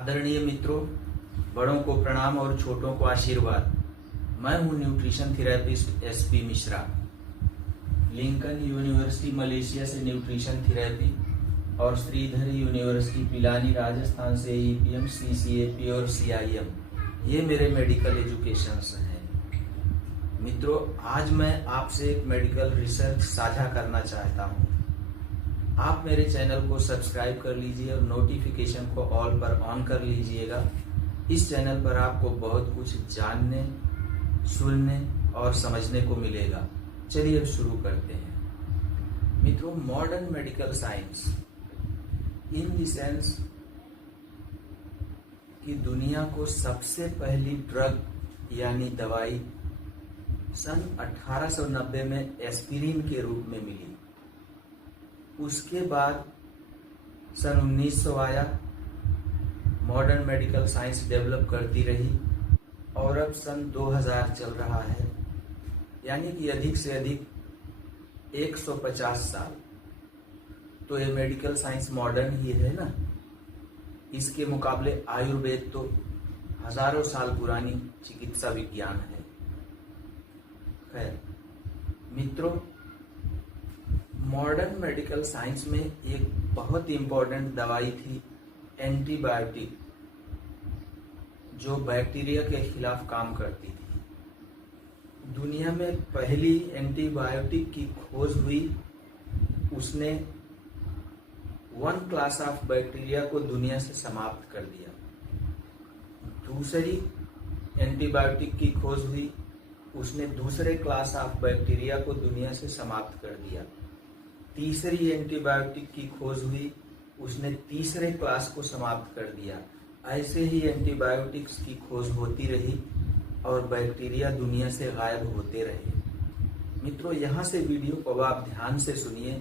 आदरणीय मित्रों, बड़ों को प्रणाम और छोटों को आशीर्वाद। मैं हूं nutrition therapist SP Mishra. Lincoln university Malaysia से न्यूट्रिशन थेरेपी और श्रीधर यूनिवर्सिटी पिलानी राजस्थान से ईपीएम, सीसीएपी और सीआईएम, ये मेरे मेडिकल एजुकेशंस हैं। मित्रों, आज मैं आपसे एक मेडिकल रिसर्च साझा करना चाहता हूं। आप मेरे चैनल को सब्सक्राइब कर लीजिए और नोटिफिकेशन को ऑल पर ऑन कर लीजिएगा। इस चैनल पर आपको बहुत कुछ जानने, सुनने और समझने को मिलेगा। चलिए अब शुरू करते हैं। मित्रों, modern medical science in the sense कि दुनिया को सबसे पहली ड्रग यानी दवाई सन 1890 में एस्पिरिन के रूप में मिली। उसके बाद सन 1900 आया, मॉडर्न मेडिकल साइंस डेवलप करती रही और अब सन 2000 चल रहा है, यानी कि अधिक से अधिक 150 साल। तो ये मेडिकल साइंस मॉडर्न ही है ना। इसके मुकाबले आयुर्वेद तो हजारों साल पुरानी चिकित्सा विज्ञान है। खैर मित्रों, मॉडर्न मेडिकल साइंस में एक बहुत इंपॉर्टेंट दवाई थी एंटीबायोटिक, जो बैक्टीरिया के खिलाफ काम करती थी। दुनिया में पहली एंटीबायोटिक की खोज हुई, उसने वन क्लास ऑफ बैक्टीरिया को दुनिया से समाप्त कर दिया। दूसरी एंटीबायोटिक की खोज हुई, उसने दूसरे क्लास ऑफ बैक्टीरिया को दुनिया से समाप्त कर दिया। तीसरी एंटीबायोटिक की खोज हुई, उसने तीसरे क्लास को समाप्त कर दिया। ऐसे ही एंटीबायोटिक्स की खोज होती रही और बैक्टीरिया दुनिया से गायब होते रहे। मित्रों, यहाँ से वीडियो को आप ध्यान से सुनिए।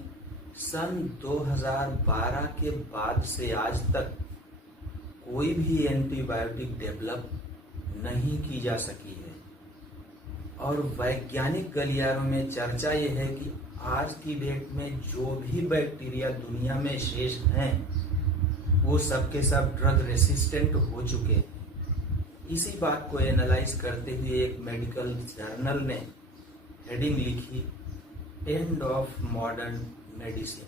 सन 2012 के बाद से आज तक कोई भी एंटीबायोटिक डेवलप नहीं की जा सकी है और वैज्ञानिक गलियारों में चर्चा ये है कि आज की डेट में जो भी बैक्टीरिया दुनिया में शेष हैं, वो सब के सब ड्रग रेसिस्टेंट हो चुके हैं। इसी बात को एनालाइज करते हुए एक मेडिकल जर्नल ने हेडिंग लिखी, एंड ऑफ मॉडर्न मेडिसिन।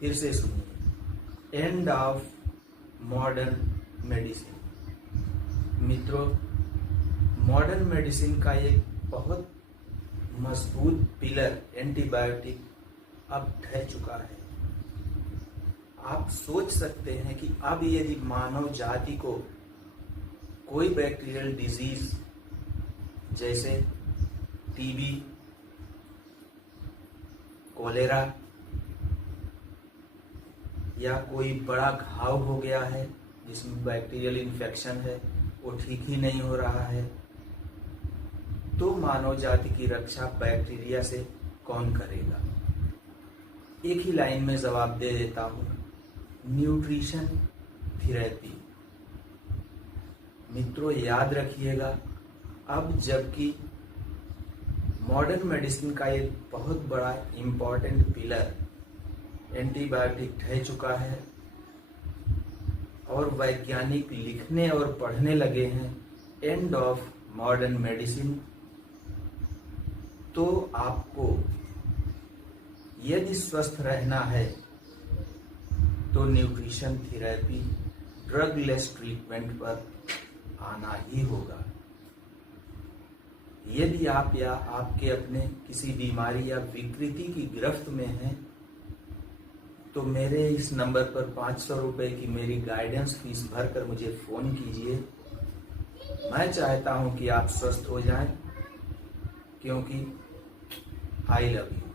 फिर से सुनिए, एंड ऑफ मॉडर्न मेडिसिन। मित्रों, मॉडर्न मेडिसिन का एक बहुत मजबूत पिलर एंटीबायोटिक अब ढह चुका है। आप सोच सकते हैं कि अब यदि मानव जाति को कोई बैक्टीरियल डिजीज जैसे टीबी, कोलेरा या कोई बड़ा घाव हो गया है जिसमें बैक्टीरियल इन्फेक्शन है, वो ठीक ही नहीं हो रहा है, तो मानव जाति की रक्षा बैक्टीरिया से कौन करेगा? एक ही लाइन में जवाब दे देता हूं, न्यूट्रिशन थेरेपी। मित्रों, याद रखिएगा, अब जबकि मॉडर्न मेडिसिन का एक बहुत बड़ा इंपॉर्टेंट पिलर एंटीबायोटिक ढह चुका है और वैज्ञानिक लिखने और पढ़ने लगे हैं एंड ऑफ मॉडर्न मेडिसिन, तो आपको यदि स्वस्थ रहना है तो nutrition therapy, drug less treatment पर आना ही होगा। यदि आप या आपके अपने किसी बीमारी या विकृति की गिरफ्त में हैं, तो मेरे इस नंबर पर 500 रुपए की मेरी गाइडेंस फीस भरकर मुझे फोन कीजिए। मैं चाहता हूं कि आप स्वस्थ हो जाएं, क्योंकि I love you.